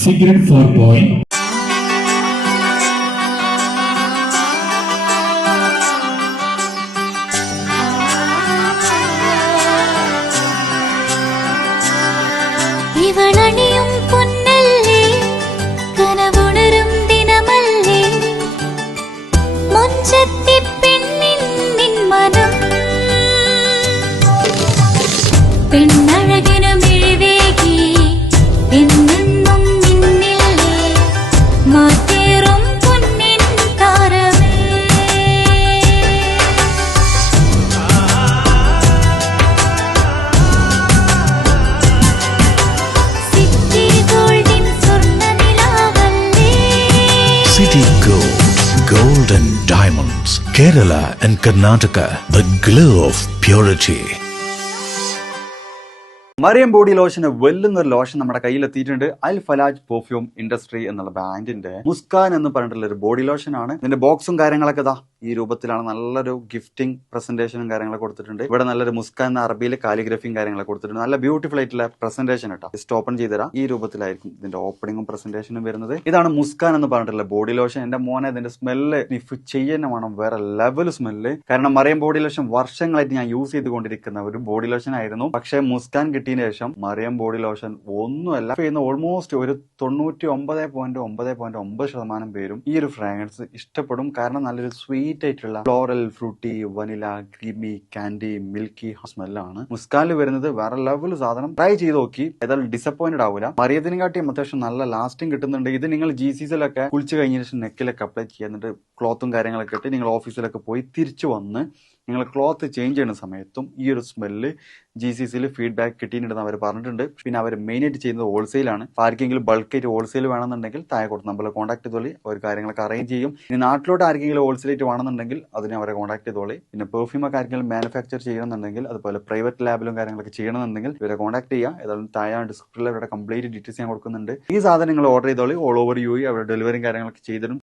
Cigarette 4 ഇവളണിയും പൊന്നല്ലേ കനവുണരും ദിനമല്ലേ മുഞ്ചത്തി പെണ്ണിൻ നിൻ മനം പെണ്ണഴകിനു മിഴിവേകി എന്നെന്നും നിന്നില്ലേ മാറ്റേറും പൊന്നിൻ താരമേ City Gold, Gold and Diamonds, Kerala and Karnataka, the glow of purity. Mariyam body ലോഷന് വെല്ലുന്ന ഒരു ലോഷൻ നമ്മുടെ കയ്യിലെത്തിയിട്ടുണ്ട്. അൽ ഫലാജ് പെർഫ്യൂം ഇൻഡസ്ട്രി എന്നുള്ള ബ്രാൻഡിന്റെ മുസ്കാൻ എന്ന് പറഞ്ഞിട്ടുള്ള ഒരു ബോഡി ലോഷൻ ആണ്. ഇതിന്റെ ബോക്സും കാര്യങ്ങളൊക്കെ ഇതാ ഈ രൂപത്തിലാണ്. നല്ലൊരു ഗിഫ്റ്റിംഗ് പ്രസന്റേഷനും കാര്യങ്ങളൊക്കെ കൊടുത്തിട്ടുണ്ട്. ഇവിടെ നല്ലൊരു മുസ്കാൻ എന്ന അറബിയിൽ കാലിഗ്രഫിയും കാര്യങ്ങളൊക്കെ കൊടുത്തിട്ടുണ്ട്. നല്ല ബ്യൂട്ടിഫുൾ ആയിട്ടുള്ള പ്രസന്റേഷൻ കേട്ടോ. ജസ്റ്റ് ഓപ്പൺ ചെയ്തുതരാം. ഈ രൂപത്തിലായിരിക്കും ഇതിന്റെ ഓപ്പണിങ്ങും പ്രസന്റേഷനും വരുന്നത്. ഇതാണ് മുസ്കാൻ എന്ന് പറഞ്ഞിട്ടുള്ള ബോഡി ലോഷൻ. എന്റെ മോനെ ഇതിന്റെ സ്മെല്ല് സ്നിഫ് ചെയ്യുന്ന വേണം, വേറെ ലെവൽ സ്മെല്ല്. കാരണം മറിയം ബോഡി ലോഷൻ വർഷങ്ങളായിട്ട് ഞാൻ യൂസ് ചെയ്തുകൊണ്ടിരിക്കുന്ന ഒരു ബോഡി ലോഷൻ ആയിരുന്നു. പക്ഷേ മുസ്കാൻ കിട്ടിയതിന് ശേഷം മറിയം ബോഡി ലോഷൻ ഒന്നുമല്ല ചെയ്യുന്ന ഓൾമോസ്റ്റ് ഒരു 99.9% പേരും ഈ ഒരു ഫ്രാഗ്രൻസ് ഇഷ്ടപ്പെടും. കാരണം നല്ലൊരു സ്വീറ്റ് ആയിട്ടുള്ള floral, fruity, vanilla, creamy, candy, milky സ്മെല്ലാണ് മുസ്കാനിൽ വരുന്നത്. വേറെ ലെവൽ സാധനം. ട്രൈ ചെയ്ത് നോക്കി, ഏതായാലും ഡിസപ്പോയിന്റഡ് ആവില്ല. മറിയത്തിനും കാട്ടിയും അത്യാവശ്യം നല്ല ലാസ്റ്റിംഗ് കിട്ടുന്നുണ്ട്. ഇത് നിങ്ങൾ GCCയിലൊക്കെ കുളിച്ച് കഴിഞ്ഞ ശേഷം നെക്കിലൊക്കെ അപ്ലൈ ചെയ്യുക. എന്നിട്ട് ക്ലോത്തും കാര്യങ്ങളൊക്കെ ഇട്ട് നിങ്ങൾ ഓഫീസിലൊക്കെ പോയി തിരിച്ചു വന്ന് നിങ്ങൾ ക്ലോത്ത് ചേഞ്ച് ചെയ്യുന്ന സമയത്തും ഈ ഒരു സ്മെല്ല് GCCയിൽ ഫീഡ്ബാക്ക് കിട്ടിയിട്ടുണ്ടെന്ന് അവർ പറഞ്ഞിട്ടുണ്ട്. പിന്നെ അവർ മെയിനായിട്ട് ചെയ്യുന്നത് ഹോൾസെയിലാണ്. ആർക്കെങ്കിലും ബൾക്കായിട്ട് ഹോൾസെയിൽ വേണമെന്നുണ്ടെങ്കിൽ താഴെ കൊടുത്ത് നമ്മളെ കോൺടാക്ട് ചെയ്തോളി. അവർ കാര്യങ്ങളൊക്കെ അറേഞ്ച് ചെയ്യും. ഇനി നാട്ടിലോട്ട് ആർക്കെങ്കിലും ഹോൾസെയിലായിട്ട് വേണമെന്നുണ്ടെങ്കിൽ അതിനെ അവരെ കോൺടാക്ട് ചെയ്തോളി. പിന്നെ പെർഫ്യൂമൊക്കെ ആർക്കെങ്കിലും മാനുഫാക്ചർ ചെയ്യണമെന്നുണ്ടെങ്കിൽ അതുപോലെ പ്രൈവറ്റ് ലാബിലും കാര്യങ്ങളൊക്കെ ചെയ്യണമെന്നുണ്ടെങ്കിൽ ഇവരെ കോൺടാക്ട് ചെയ്യുക. ഏതായാലും താഴെ ഡിസ്ക്രിപ്ഷനിൽ അവരുടെ കംപ്ലീറ്റ് ഡീറ്റെയിൽസ് ഞാൻ കൊടുക്കുന്നുണ്ട്. ഈ സാധനം നിങ്ങൾ ഓർഡർ ചെയ്തോളി. ഓൾ ഓവർ UAE അവരുടെ ഡെലിവറിയും കാര്യങ്ങളൊക്കെ ചെയ്തിടും.